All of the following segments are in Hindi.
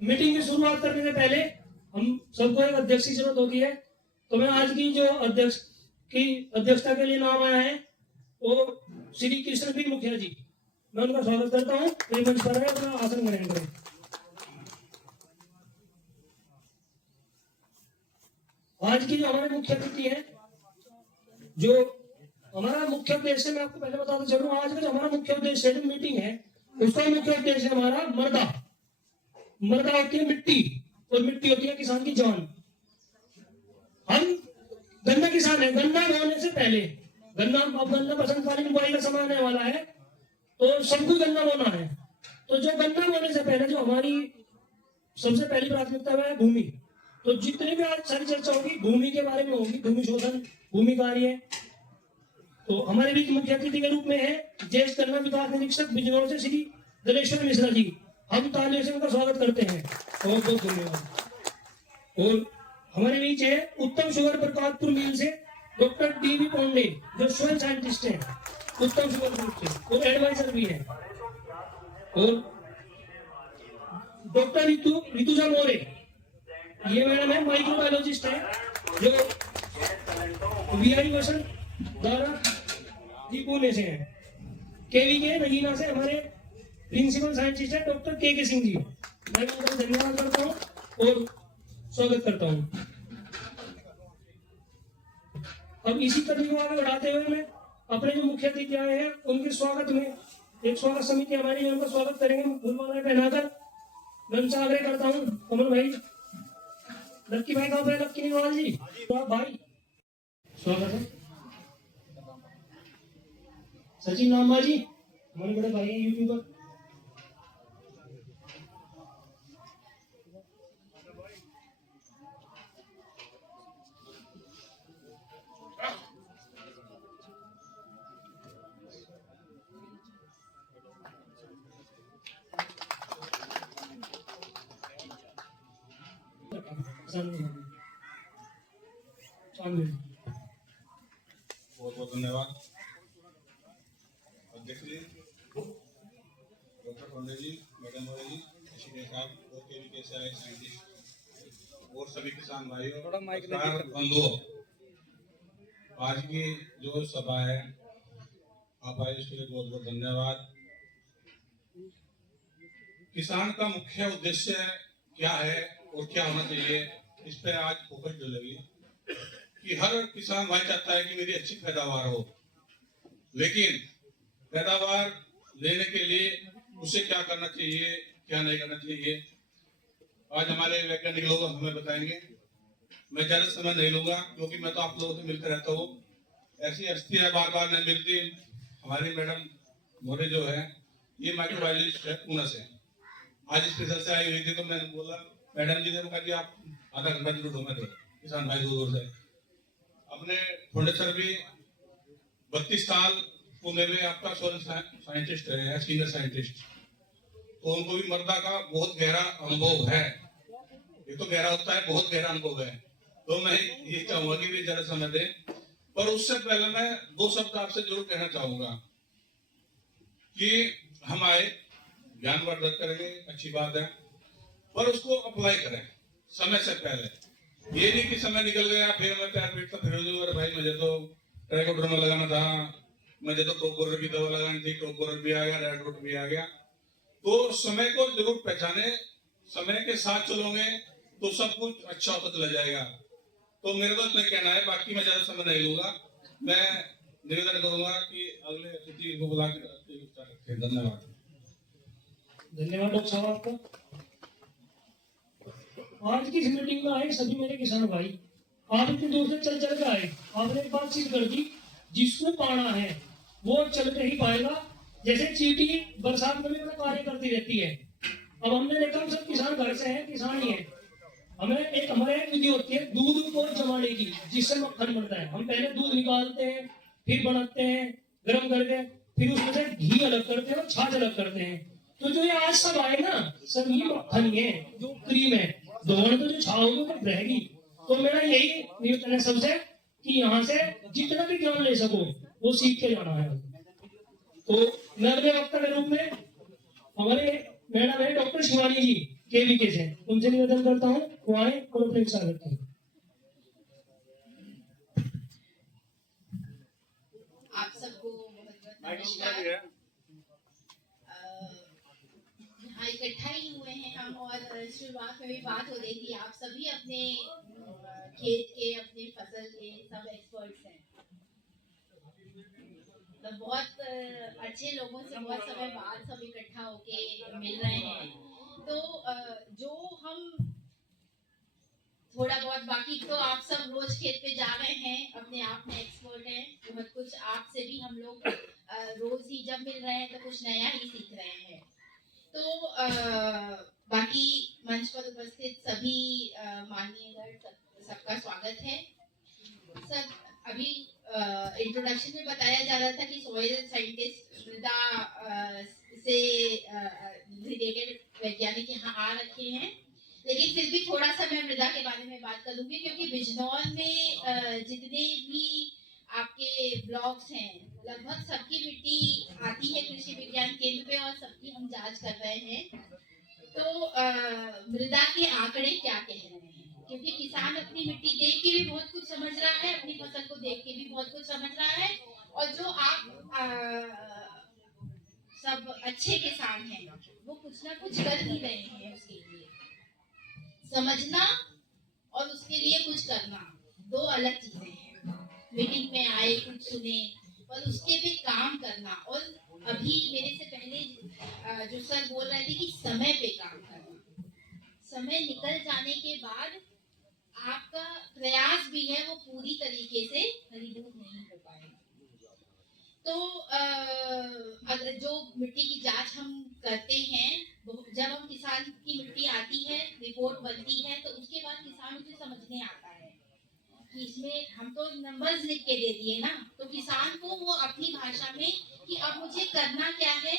मीटिंग की शुरुआत करने से पहले हम सबको एक अध्यक्ष की जरूरत होती है। तो मैं आज की जो अध्यक्ष की अध्यक्षता के लिए नाम आया है वो श्री कृष्ण बी मुखिया जी। मैं उनका स्वागत करता हूँ। वे मंच पर है, अपना आसन ग्रहण करें। आज की जो हमारे मुख्य अतिथि है, जो हमारा मुख्य उद्देश्य, मैं आपको पहले बताता चलूं, आज का जो हमारा मुख्य उद्देश्य है, जो मीटिंग है, उसका मुख्य उद्देश्य हमारा मर्दा होती है मिट्टी, और मिट्टी होती है किसान की जान। हम गन्ना किसान है। गन्ना बोने से पहले गन्ना बसंतकालीन बुआई का समय आने वाला है, तो सबको गन्ना बोना है। तो जो गन्ना बोने से पहले जो हमारी सबसे पहली प्राथमिकता है भूमि। तो जितने भी आज सारी चर्चा होगी भूमि के बारे में होगी, भूमि शोधन, भूमि कार्य। तो हमारे बीच मुख्य अतिथि के रूप में है ज्येष्ठ गन्ना विकास निरीक्षक बिजनौर से श्री दलेश्वर मिश्रा जी। हम तालियों से उनका स्वागत करते हैं। बहुत बहुत धन्यवाद। और हमारे बीच है उत्तम शुगर प्रकाशपुर मिल से डॉक्टर डी.वी. पांडे, जो स्वयं साइंटिस्ट हैं उत्तम शुगर ग्रुप से, और एडवाइजर भी है। और डॉक्टर ऋतुजा मोरे, ये मैडम है माइक्रोबायोलॉजिस्ट है, जो वीआई वसंत द्वारा जी पुणे से है। केवी के नगीना से हमारे प्रिंसिपल साइंटिस्ट है डॉक्टर के सिंह जी। मैं उनका धन्यवाद करता हूँ और स्वागत करता हूँ। अब इसी कड़ी को आगे बढ़ाते हुए मैं अपने जो मुख्य अतिथि आए हैं उनके स्वागत में एक स्वागत समिति हमारी है, उनका स्वागत करेंगे फूलमाला पहनाकर। मैं उनसे आग्रह करता हूँ, कमल भाई, लक्की भाई कहाँ पे? लक्की निवाल जी, तो भाई स्वागत है। सचिन नामा जी, हमारे बड़े भाई हैं यूट्यूबर। बहुत बहुत धन्यवाद अध्यक्ष जी, डॉक्टर पांडे जी, मैडम मोरे जी, ऋषि साहब और केवी से आए साइंटिस्ट और सभी किसान भाइयों और बंधुओं। आज की जो सभा है आप आए इसके लिए बहुत बहुत धन्यवाद। किसान का मुख्य उद्देश्य क्या है और क्या होना चाहिए, इस पे आज फोकस डलेगी कि हर किसान भाई चाहता है कि मेरी अच्छी पैदावार हो, लेकिन पैदावार लेने के लिए उसे क्या करना चाहिए, क्या नहीं करना चाहिए, आज हमारे वैज्ञानिक लोग हमें बताएंगे। मैं ज्यादा समय नहीं लूंगा क्योंकि मैं तो आप लोगों से मिलकर रहता हूँ, ऐसी हस्तियां बार बार नहीं मिलती। हमारी मैडम मोरे जो है ये माइक्रोबायोलॉजिस्ट है पुणे से, आज स्पेशल से आई हुई थी। तो मैंने बोला मैडम जी ने कहा कि आप आधा घंटा जरूर ढूंढा दो, किसान भाई दूर से। अपने थोड़े सर भी 32 साल पुणे में आपका साइंटिस्ट है, सीनियर साइंटिस्ट, तो उनको भी मर्दा का बहुत गहरा अनुभव है। ये तो गहरा होता है, बहुत गहरा अनुभव है। तो मैं ये चाहूंगा कि भी ज्यादा समय दें, पर उससे पहले मैं 2 शब्द आपसे जरूर कहना चाहूंगा कि हम आए ज्ञानवर्धक करेंगे, अच्छी बात है, पर उसको अप्लाई करें समय से पहले। ये नहीं कि समय निकल गया फिर मैं प्यार पीटता फिर अरे भाई मुझे तो ट्राइकोडर्मा में लगाना था, मुझे तो टोकोरल की दवा लगानी थी, टोकोरल भी आ गया, रेड रूट भी आ गया। तो समय को जरूर पहचाने, समय के साथ चलोगे तो सब कुछ अच्छा होता चला जाएगा। तो मेरा तो इतना कहना है, बाकी मैं ज्यादा समय नहीं लूंगा। मैं निवेदन करूंगा कि अगले अतिथि को बुला के धन्यवाद। धन्यवाद डॉक्टर साहब आपका। आज की इस मीटिंग में आए सभी मेरे किसान भाई, आप इतनी दूर से चल चल के आए, आपने एक बात सिद्ध कर दी, जिसको पाना है वो चल के ही पाएगा। जैसे चींटी बरसात में भी अपना कार्य करती रहती है। अब हमने देखा हम सब किसान घर से हैं, किसान ही है। हमारे एक विधि होती है दूध को जमाने की, जिससे मक्खन बनता है। हम पहले दूध निकालते हैं, फिर बनाते हैं गर्म करके, फिर उसमें से घी अलग करते हैं और छाछ अलग करते हैं। तो जो ये आज सब आए ना, सब ये मक्खन ही है, जो क्रीम है। दोनों तो जो छाओगे वो रहेगी। तो मेरा यही निवेदन है सबसे कि यहाँ से जितना भी ज्ञान ले सको वो सीख के जाना है। तो मैं अगले वक्ता के रूप में हमारे मैडम है डॉक्टर शिवानी जी, केवीके से। उनसे निवेदन करता हूँ वो आए और अपने विचार रखें। आप सबको बहुत नमस्कार। यहाँ इकट्ठा ही हुए हैं हम, और शुरुआत में भी बात हो रही थी, आप सभी अपने खेत के, अपने फसल के सब एक्सपर्ट्स हैं। तो बहुत अच्छे लोगों से बहुत समय बाद सब इकट्ठा होके मिल रहे हैं। तो जो हम थोड़ा बहुत, बाकी तो आप सब रोज खेत पे जा रहे हैं, अपने आप में एक्सपर्ट हैं। बहुत कुछ आपसे भी हम लोग रोज ही जब मिल रहे हैं तो कुछ नया ही सीख रहे हैं। तो बाकी मंच पर उपस्थित सभी माननीय गण, सबका स्वागत है। सब अभी इंट्रोडक्शन में बताया जा रहा था कि सॉइल साइंटिस्ट मृदा से रिलेटेड वैज्ञानिक यहाँ आ रखे हैं, लेकिन फिर भी थोड़ा सा मैं मृदा के बारे में बात करूंगी, क्योंकि बिजनौर में जितने भी आपके ब्लॉक्स हैं लगभग सबकी मिट्टी आती है कृषि विज्ञान केंद्र पे, और सबकी हम जांच कर रहे हैं। तो मृदा के आंकड़े क्या कह रहे हैं, क्योंकि किसान अपनी मिट्टी देख के भी बहुत कुछ समझ रहा है, अपनी फसल को देख के भी बहुत कुछ समझ रहा है, और जो आप सब अच्छे किसान हैं वो कुछ ना कुछ कर ही रहे हैं। उसके लिए समझना और उसके लिए कुछ करना दो अलग चीजें हैं। मीटिंग में आए, कुछ सुने और उसके पे काम करना, और अभी मेरे से पहले जो सर बोल रहे थे कि समय पे काम करना, समय निकल जाने के बाद आपका प्रयास भी है वो पूरी तरीके से मजबूत नहीं हो पाएगा। तो अगर जो मिट्टी की जांच हम करते हैं, जब हम किसान की मिट्टी आती है, रिपोर्ट बनती है, तो उसके बाद किसान उसे समझने आता है कि इसमें हम तो नंबर्स लिख के दे दिए ना, तो किसान को वो अपनी भाषा में कि अब मुझे करना क्या है,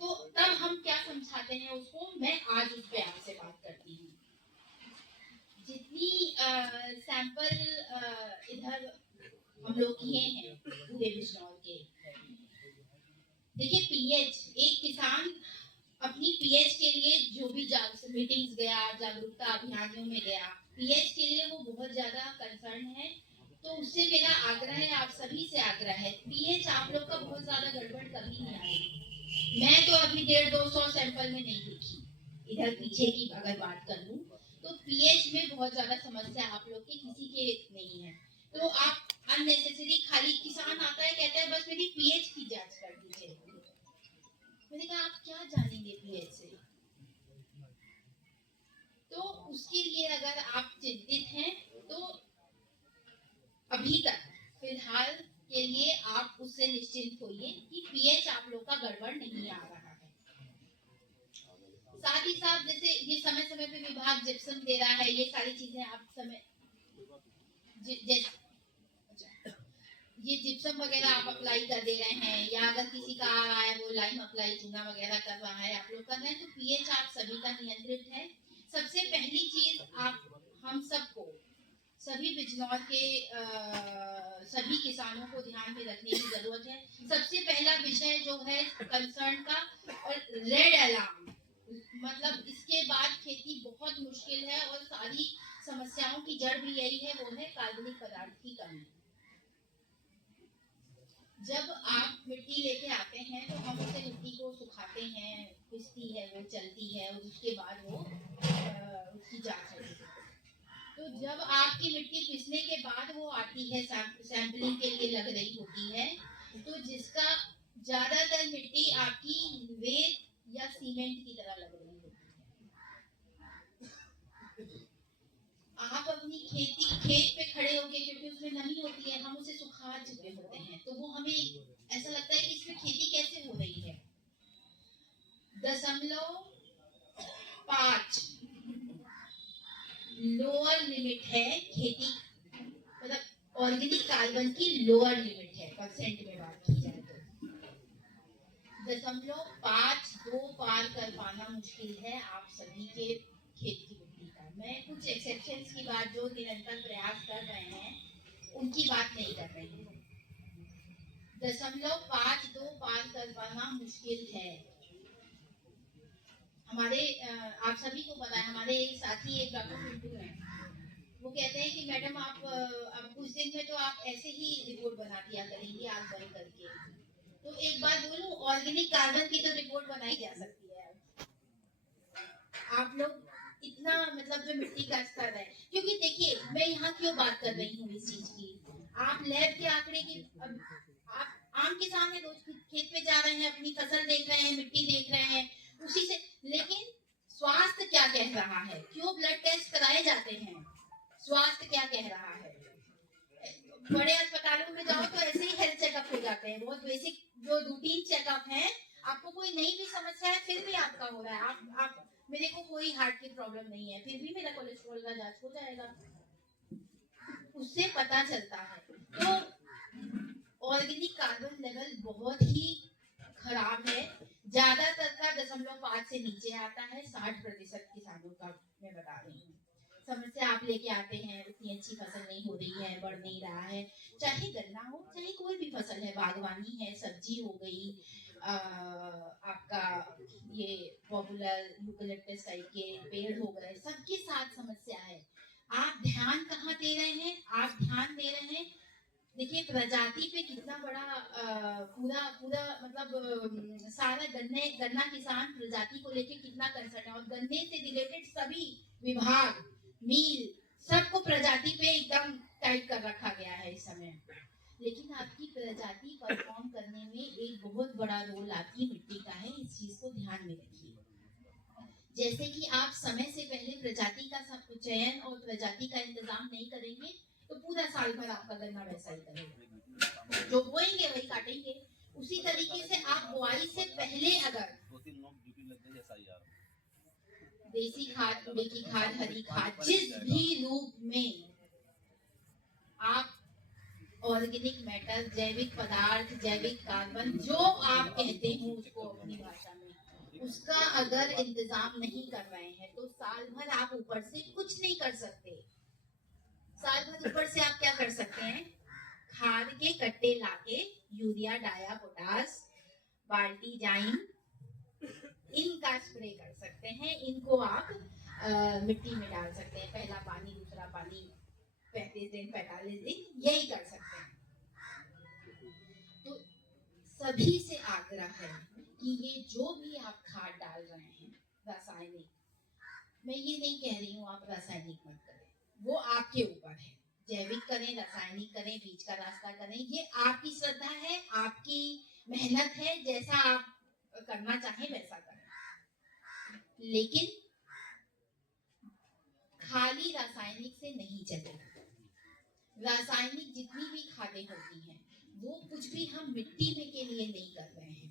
तो तब हम क्या समझाते हैं उसको, मैं आज उस पे आपसे बात करती हूँ। जितनी सैंपल इधर हम लोग किए हैं पूरे बिजनौर के, देखिए पीएच, एक किसान अपनी पीएच के लिए जो भी मीटिंग्स गया, जागरूकता अभियानों में गया, पीएच के लिए वो बहुत ज्यादा कंसर्न है। तो उससे मेरा आग्रह है, आप सभी से आग्रह है, पीएच आप लोग का बहुत ज्यादा गड़बड़ कभी नहीं आएगी। मैं तो अभी 150-200 सैंपल में नहीं देखी, इधर पीछे की अगर बात करूं तो पीएच में बहुत ज्यादा समस्या आप लोग के किसी के नहीं है। तो आप अननेसेसरी, खाली किसान आता है कहता है बस मेरी पीएच की जांच कर दीजिए। मैंने कहा आप क्या जानेंगे पीएच से? तो उसके लिए अगर आप चिंतित हैं तो अभी तक फिलहाल के लिए आप उससे निश्चिंत होइए कि पीएच आप लोग का गड़बड़ नहीं आ रहा है। साथ ही साथ जैसे ये समय समय पे विभाग जिप्सम दे रहा है, ये सारी चीजें आप समय ये जिप्सम वगैरह आप अप्लाई कर दे रहे हैं, या अगर किसी का आ रहा है वो लाइम अप्लाई चूना वगैरह कर रहा है, आप लोग कर रहे हैं, तो पीएच आप सभी का नियंत्रित है। सबसे पहली चीज आप हम सबको, सभी बिजनौर के सभी किसानों को ध्यान में रखने की जरूरत है। सबसे पहला विषय जो है कंसर्न का, और रेड अलार्म, मतलब इसके बाद खेती बहुत मुश्किल है, और सारी समस्याओं की जड़ भी यही है, वो है कार्बनिक पदार्थ की कमी। जब आप मिट्टी लेके आते हैं तो हम उसे मिट्टी को सुखाते हैं, पिसती है, वो चलती है, और उसके बाद वो उसकी जांच होती है। तो जब आपकी मिट्टी पिसने के बाद वो आती है, सैंपलिंग के लिए लग रही होती है, तो जिसका ज्यादातर मिट्टी आपकी रेत या सीमेंट की तरह लग रही होती है। आप अपनी खेत पे खड़े होके, क्योंकि उसमें नमी होती है, हम उसे सुखा चुके होते हैं, तो वो हमें ऐसा लगता है कि इसमें खेती कैसे हो रही है। 0.5 लोअर लिमिट है खेती, मतलब ऑर्गेनिक कार्बन की लोअर लिमिट है, परसेंट में बात की जाए तो 0.52 पार कर पाना मुश्किल है आप सभी के खेत की मिट्टी का। मैं कुछ एक्सेप्शंस की बात, जो निरंतर प्रयास कर रहे हैं उनकी बात नहीं कर रही हूँ। 0.52 पार कर पाना मुश्किल है। हमारे आप सभी को पता है, हमारे एक साथी एक डॉक्टर पिंटू हैं, वो कहते हैं कि मैडम आप अब कुछ दिन में तो आप ऐसे ही रिपोर्ट बना दिया करेंगी आग बंद करके। तो एक बात बोलूं, ऑर्गेनिक कार्बन की तो रिपोर्ट बनाई जा सकती है। आप लोग इतना मतलब जो मिट्टी का स्तर है, क्योंकि देखिए मैं यहाँ क्यों बात कर रही हूँ इस चीज की, आप लैब के आंकड़े की, अब आप आम किसान है, रोज खेत में जा रहे हैं, अपनी फसल देख रहे हैं, मिट्टी देख रहे हैं, उसी से, लेकिन स्वास्थ्य क्या कह रहा है, क्यों ब्लड टेस्ट कराए जाते हैं, स्वास्थ्य क्या कह रहा है। बड़े अस्पतालों में जाओ तो ऐसे ही हेल्थ चेकअप हो जाते हैं, बहुत बेसिक जो रूटीन चेकअप है, आपको कोई नई भी समस्या है फिर भी आपका हो रहा है, आप मेरे को कोई हार्ट की प्रॉब्लम नहीं है, फिर भी मेरा कोलेस्ट्रॉल का जांच हो जाएगा, उससे पता चलता है। तो ऑर्गेनिक कार्बन लेवल बहुत ही खराब है, ज्यादातर का 0.5 से नीचे आता है, 60% किसानों का मैं बता रही हूँ। समस्या आप लेके आते हैं, उतनी अच्छी फसल नहीं हो रही है, बढ़ नहीं रहा है, चाहे गन्ना हो चाहे कोई भी फसल है, बागवानी है, सब्जी हो गई, आपका ये पॉपुलर यूकेलिप्टस टाइप के पेड़ हो गए, सबके साथ समस्या है। आप ध्यान कहाँ दे रहे हैं, आप ध्यान दे रहे हैं, देखिए प्रजाति पे कितना बड़ा पूरा पूरा मतलब सारा गन्ना किसान प्रजाति को लेके कितना कंसर्न है, और गन्ने से रिलेटेड सभी विभाग, मील, सबको प्रजाति पे एकदम टाइट कर रखा गया है इस समय। लेकिन आपकी प्रजाति परफॉर्म करने में एक बहुत बड़ा रोल आपकी मिट्टी का है, इस चीज को ध्यान में रखिए। जैसे कि आप समय से पहले प्रजाति का चयन और प्रजाति का इंतजाम नहीं करेंगे तो पूरा साल भर आपका गन्ना वैसा ही करेगा, जो बोएंगे वही काटेंगे। उसी तरीके से आप बुआई से पहले अगर देसी खाद, कूड़े की खाद, हरी खाद, जिस भी रूप में आप ऑर्गेनिक मैटर, जैविक पदार्थ, जैविक कार्बन, जो आप कहते हो उसको अपनी भाषा में, उसका अगर इंतजाम नहीं कर रहे हैं तो साल भर आप ऊपर से कुछ नहीं कर सकते। साल भर ऊपर से आप क्या कर सकते हैं, खाद के कट्टे लाके यूरिया, डाया, पोटास, बाल्टी, जाइम, इनका स्प्रे कर सकते हैं। इनको आप मिट्टी में डाल सकते हैं, पहला पानी दूसरा पानी 35 दिन 45 दिन यही कर सकते हैं। तो सभी से आग्रह है कि ये जो भी आप खाद डाल रहे हैं रासायनिक, मैं ये नहीं कह रही हूँ आप रासायनिक मत करें, वो आपके ऊपर है, जैविक करें, रासायनिक करें, बीच का रास्ता करें, ये आपकी श्रद्धा है, आपकी मेहनत है, जैसा आप करना चाहें वैसा करें। लेकिन खाली रासायनिक से नहीं चलेगा। रासायनिक जितनी भी खादें होती हैं वो कुछ भी हम मिट्टी में के लिए नहीं कर रहे हैं,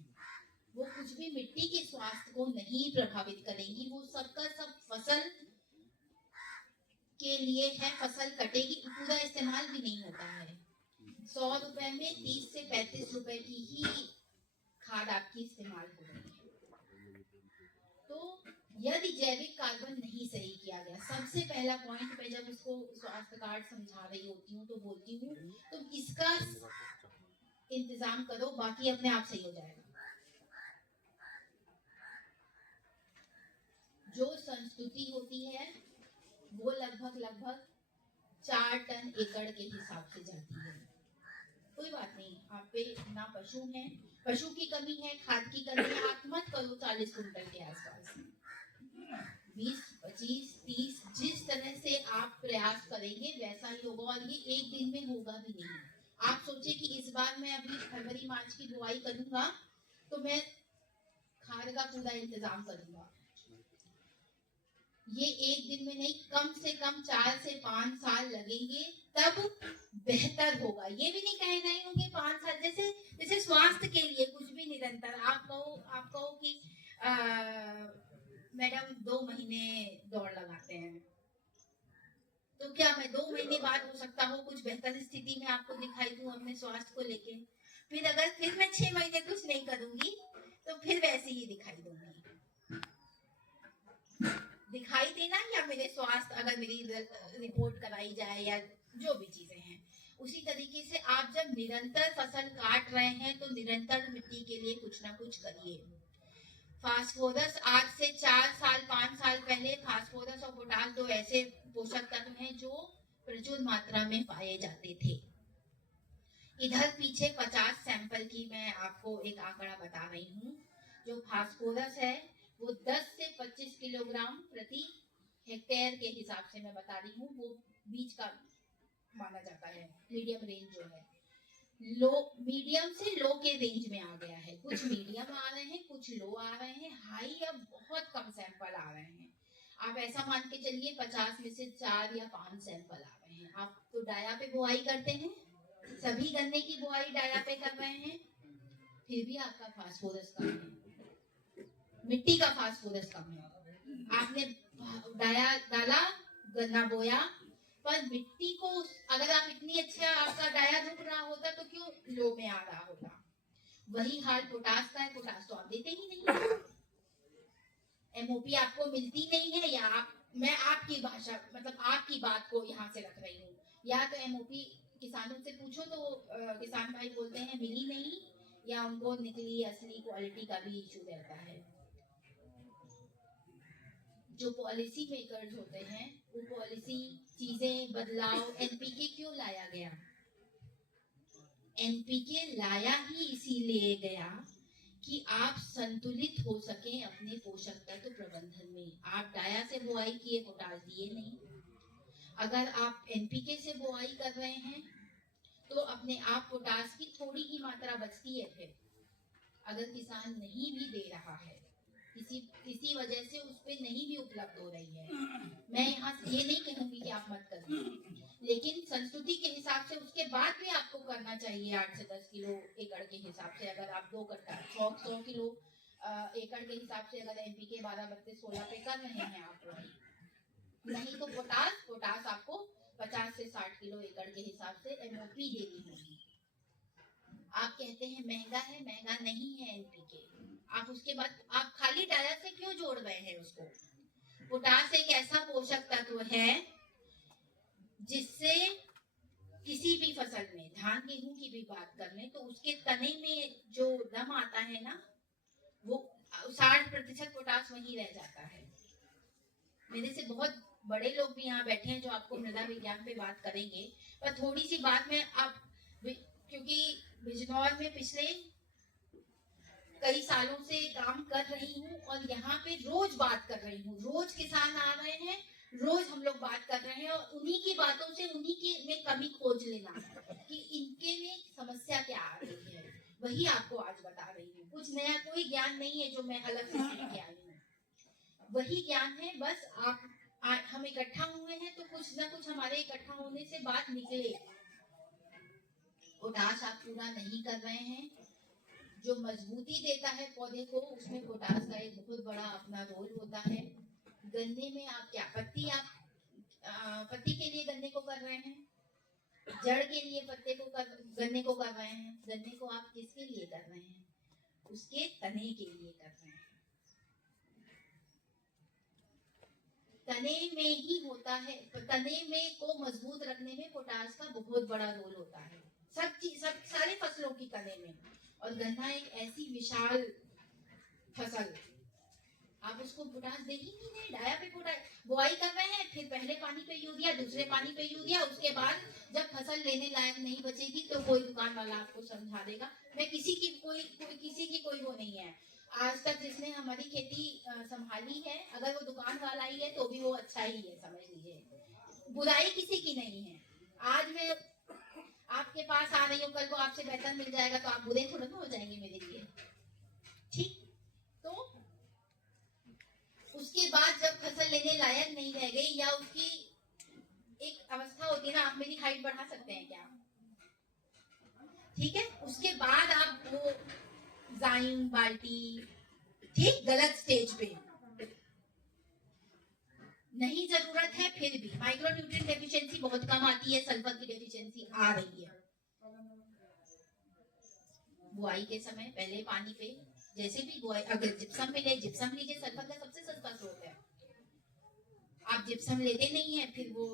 वो कुछ भी मिट्टी के स्वास्थ्य को नहीं प्रभावित करेंगी, वो सबका सब फसल के लिए है, फसल कटेगी, पूरा इस्तेमाल भी नहीं होता है। 100 रुपए में 30 से 35 रुपए की ही खाद आपकी इस्तेमाल हो रही है। तो यदि जैविक कार्बन नहीं सही किया गया, सबसे पहला पॉइंट मैं जब उसको स्वास्थ्य कार्ड समझा रही होती हूँ तो बोलती हूँ तुम इसका इंतजाम करो, बाकी अपने आप सही हो जाएगा। जो संस्तुति होती है वो लगभग 4 टन एकड़ के हिसाब से जाती है। कोई बात नहीं, आप पे ना पशु हैं, पशु की कमी है, खाद की कमी है, आप मत करो 40 कुंटल के आसपास, 20, 25, 30, जिस तरह से आप प्रयास करेंगे वैसा ही होगा, और ये एक दिन में होगा भी नहीं। आप सोचे कि इस बार मैं अभी फरवरी मार्च की बुआई करूंगा तो मैं खाद का पूरा इंतजाम करूंगा, ये एक दिन में नहीं, कम से कम 4 से 5 साल लगेंगे, तब बेहतर होगा। ये भी नहीं कह रहे होंगे 5 साल, जैसे स्वास्थ्य के लिए कुछ भी निरंतर, आप कहो कि मैडम 2 महीने दौड़ लगाते हैं, तो क्या मैं 2 महीने बाद हो सकता हो कुछ बेहतर स्थिति में आपको दिखाई दूं अपने स्वास्थ्य को लेके, फिर अगर फिर मैं 6 महीने कुछ नहीं करूंगी तो फिर वैसे ही दिखाई दूंगी। दिखाई देना या मेरे स्वास्थ्य, अगर मेरी रिपोर्ट कराई जाए या जो भी चीजें हैं, उसी तरीके से आप जब निरंतर फसल काट रहे हैं तो निरंतर मिट्टी के लिए कुछ ना कुछ करिए। फास्फोरस आज से 4 साल 5 साल पहले फास्फोरस और पोटाश दो ऐसे पोषक तत्व हैं जो प्रचुर मात्रा में पाए जाते थे। इधर पीछे 50 सैंपल की मैं आपको एक आंकड़ा बता रही हूँ। जो फास्फोरस है वो 10 से 25 किलोग्राम प्रति हेक्टेयर के हिसाब से मैं बता रही हूँ, वो बीच का माना जाता है। मीडियम रेंज जो है, लो मीडियम से लो के रेंज में आ गया है। कुछ मीडियम आ रहे हैं, कुछ लो आ रहे हैं, हाई अब बहुत कम सैंपल आ रहे हैं। आप ऐसा मान के चलिए 50 में से 4 या 5 सैंपल आ रहे हैं। आप तो डाया पे बुआई करते हैं, सभी गन्ने की बुआई डाया पे कर रहे हैं, फिर भी आपका फास्फोरस कम है, मिट्टी का फास्फोरस कम है। आपने डाया डाला, गन्ना बोया, पर मिट्टी को अगर आप इतनी अच्छा आपका डाया झुक रहा होता तो क्यों लो में आ रहा होता। वही हाल पोटाश का है, पोटाश तो आप देते ही नहीं, एमओपी आपको मिलती नहीं है। या मैं आपकी भाषा मतलब आपकी बात को यहाँ से रख रही हूँ, या तो एमओपी किसानों से पूछो तो किसान भाई बोलते हैं मिली नहीं, या उनको निकली असली क्वालिटी का भी इशू रहता है। जो पॉलिसी मेकर्स होते हैं वो पॉलिसी चीजें बदलाव, एनपीके क्यों लाया गया? एनपीके लाया ही इसीलिए गया कि आप संतुलित हो सके अपने पोषक तत्व प्रबंधन में। आप डाया से बुआई किए, पोटाश दिए नहीं। अगर आप एनपीके से बुआई कर रहे हैं तो अपने आप पोटाश की थोड़ी ही मात्रा बचती है। फिर अगर किसान नहीं भी दे रहा है, किसी वजह से उस पे नहीं भी उपलब्ध हो रही है, मैं यहाँ ये नहीं कहूंगी कि आप मत करिए, लेकिन संस्कृति के हिसाब से उसके बाद भी आपको करना चाहिए 8 से 10 किलो एकड़ के हिसाब से। अगर आप 2 कट्टा 100 किलो एकड़ के हिसाब से अगर एनपीके 12, 32, 16 पे कर रहे हैं आप, नहीं तो पोटाश आपको 50 से 60 किलो एकड़ के हिसाब से एमओपी देनी होगी। आप कहते हैं महंगा है, महंगा नहीं है एनपीके। आप उसके बाद आप खाली डाया से क्यों जोड़ रहे हैं उसको? पोटाश एक ऐसा पोषक तत्व है जिससे किसी भी फसल में, धान गेहूं की भी बात कर लें तो उसके तने में जो दम आता है ना, वो 60% पोटाश वहीं रह जाता है। मेरे से बहुत बड़े लोग भी यहाँ बैठे हैं जो आपको मृदा विज्ञान पे बात करेंगे, पर थोड़ी सी बात में आप, क्योंकि बिजनौर में पिछले कई सालों से काम कर रही हूँ और यहाँ पे रोज बात कर रही हूँ, रोज किसान आ रहे हैं, रोज हम लोग बात कर रहे हैं और उन्हीं की बातों से उन्हीं की में कमी खोज लेना कि इनके में समस्या क्या आ रही है, वही आपको आज बता रही हूँ। कुछ नया कोई ज्ञान नहीं है जो मैं अलग से सीख के आई हूँ, वही ज्ञान है। बस हम इकट्ठा हुए हैं तो कुछ ना कुछ हमारे इकट्ठा होने से बात निकले। पोटाश आप पूरा नहीं कर रहे हैं, जो मजबूती देता है पौधे को उसमें पोटाश का एक बहुत बड़ा अपना रोल होता है। गन्ने में आप क्या पत्ती के लिए गन्ने को कर रहे हैं, जड़ के लिए गन्ने को कर रहे हैं। गन्ने को आप किसके लिए कर रहे हैं? उसके तने के लिए कर रहे हैं। तने में ही होता है, तने में को मजबूत रखने में पोटाश का बहुत बड़ा रोल होता है, सब सारे फसलों की तने में। और गन्ना एक ऐसी विशाल फसल, आप उसको पोटाश दे ही नहीं, डाया पे पोटाश बुआई कर रहे हैं, फिर पहले पानी पे यूरिया, दूसरे पानी पे यूरिया, उसके बाद जब फसल लेने लायक नहीं बचेगी तो कोई दुकान वाला आपको समझा देगा। मैं किसी की कोई वो नहीं है। आज तक जिसने हमारी खेती संभाली है, अगर वो दुकान वाला ही है तो भी वो अच्छा ही है, समझ लीजिए। बुराई किसी की नहीं है। आज मैं आपके पास आ रही हूँ, कल को आपसे वेतन मिल जाएगा तो आप बुरे थोड़ा ना हो जाएंगे मेरे लिए, ठीक? तो उसके बाद जब फसल लेने लायक नहीं रह गई, या उसकी एक अवस्था होती है ना, आप मेरी हाइट बढ़ा सकते हैं क्या? ठीक है, उसके बाद आप वो जाइन बाल्टी, ठीक, गलत स्टेज पे नहीं जरूरत है, फिर भी माइक्रोन्यूट्रिएंट डेफिशिएंसी बहुत कम आती है, सल्फर की डेफिशिएंसी आ रही है। बुआई के समय पहले पानी पे जैसे भी बुआई, अगर जिप्सम मिले जिप्सम लीजिए, सल्फर का सबसे सस्ता स्रोत है। आप जिप्सम लेते नहीं है, फिर वो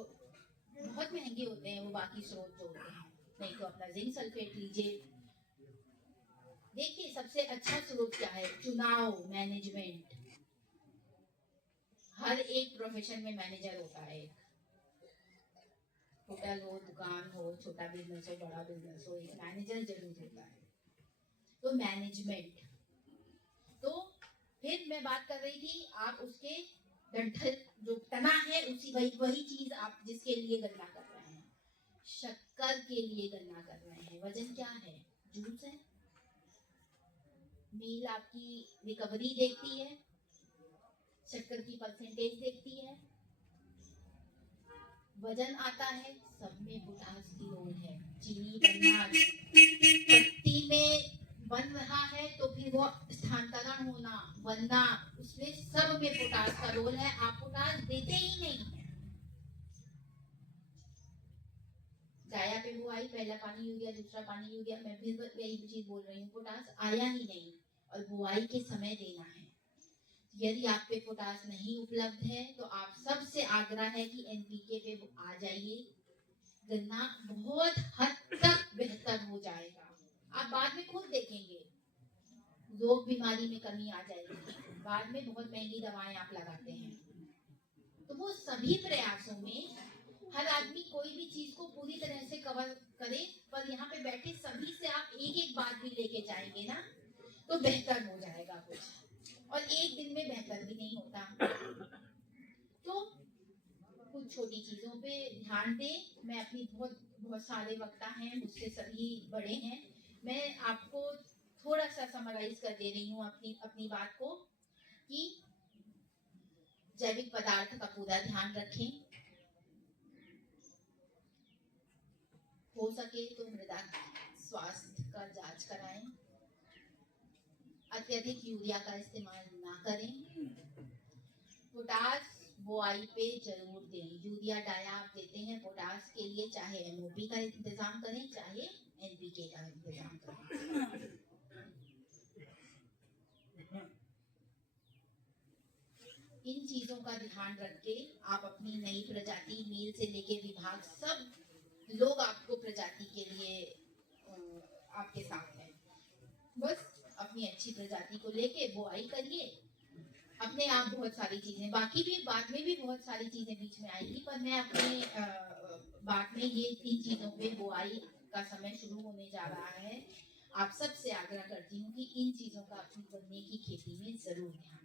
बहुत महंगे होते हैं वो बाकी स्रोत जो होते हैं। नहीं तो अपना जिंक सल्फेट लीजिए, देखिए सबसे अच्छा स्रोत क्या है? चुनाव, मैनेजमेंट। हर एक प्रोफेशन में मैनेजर होता है। होटल हो, दुकान हो, छोटा बिजनेस हो, बड़ा बिजनेस हो, एक मैनेजर जरूर होता है। तो मैनेजमेंट। तो फिर मैं बात कर रही थी, आप उसके डंठल जो तना है उसी वही चीज आप जिसके लिए गणना कर रहे हैं, शक्कर के लिए गणना कर रहे हैं। वजन क्या है? जूस है। मील आपकी रिकवरी देखती है, शक्कर की परसेंटेज देखती है, वजन आता है, सब में पोटास की रोल है। चीनी बनना, पत्ती में बन रहा है तो फिर वो स्थानांतरण होना, बनना, उसमें सब में पोटास का रोल है। आप पोटास देते ही नहीं है। जाया पे बुआई, पहला पानी यूरिया, दूसरा पानी यूरिया, मैं फिर यही चीज बोल रही हूँ, पोटास आया ही नहीं और बुआई के समय देना है। यदि आप पे पोटास नहीं उपलब्ध है तो आप सबसे आग्रह है कि एनपीके पे आ जाइए। गन्ना बहुत हद तक बेहतर हो जाएगा। आप बाद में खुद देखेंगे रोग बीमारी में कमी आ जाएगी। बाद में बहुत महंगी दवाएं आप लगाते हैं। तो वो सभी प्रयासों में हर आदमी कोई भी चीज को पूरी तरह से कवर करे, पर यहाँ पे बैठे सभी से आप एक एक बात भी लेके जाएंगे ना तो बेहतर हो जाएगा कुछ। और एक दिन में बेहतर भी नहीं होता। तो कुछ छोटी चीजों पे ध्यान दें। मैं अपनी बहुत सारे वक्ता हैं, मुझसे सभी बड़े हैं, मैं आपको थोड़ा सा समराइज कर दे रही हूँ अपनी बात को कि जैविक पदार्थ का पूरा ध्यान रखें। हो सके तो मृदा स्वास्थ्य का जांच कराएं। अत्यधिक यूरिया का इस्तेमाल ना करें। पोटास बुआई पे जरूर दें। यूरिया डाया आप देते हैं पोटास के लिए, चाहे एमओपी का इंतजाम करें चाहे एनपीके का इंतजाम करें। इन चीजों का ध्यान रख के आप अपनी नई प्रजाति, मील से लेके विभाग, सब लोग आपको प्रजाति के लिए आपके साथ हैं। बस अपनी अच्छी प्रजाति को लेके बुआई करिए। अपने आप बहुत सारी चीजें, बाकी भी बाद में भी बहुत सारी चीजें बीच में आएगी, पर मैं अपने बात में ये 3 चीजों पे बुआई का समय शुरू होने जा रहा है। आप सबसे आग्रह करती हूँ कि इन चीजों का अपनी गन्ने की खेती में जरूर ध्यान